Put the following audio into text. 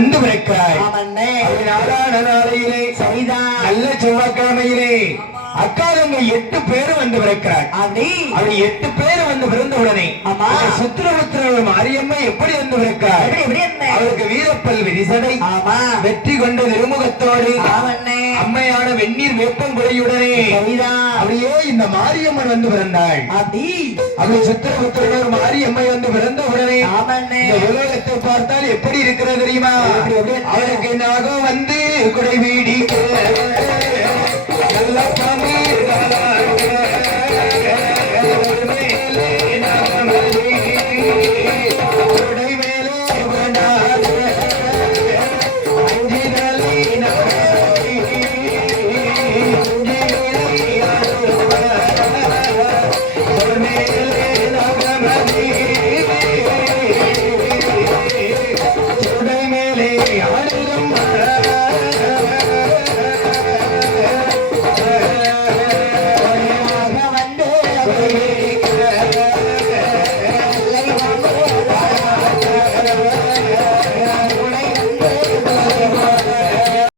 வந்து பிறக்கிறாய். நாளான நாளையிலே நல்ல செவ்வாய்க்கிழமையிலே அக்காலங்க 8 பேர் வந்து பிறக்கிறார். அப்படி 8 பேர் வந்து பிறந்தவுடனே சுத்திரபுத்திர மாரியம்மா எப்படி வந்து பிறக்கிறார்? அவருக்கு வீரப்பல் விரிசடை, வெற்றி கொண்ட திருமுகத்தோடு, அம்மையான வெந்நீர் வேப்பங்குடையுடனே அப்படியே இந்த மாரியம்மன் வந்து பிறந்தாள். அப்படி சுத்திரபுத்திரர் மாரியம்மை வந்து பிறந்த உடனே இந்த உலகத்தை பார்த்தால் எப்படி இருக்கிறது தெரியுமா? அவருக்கு நாகம் வந்து குடை வீடிக்க நல்ல பமீர் குடை மேலே வந்து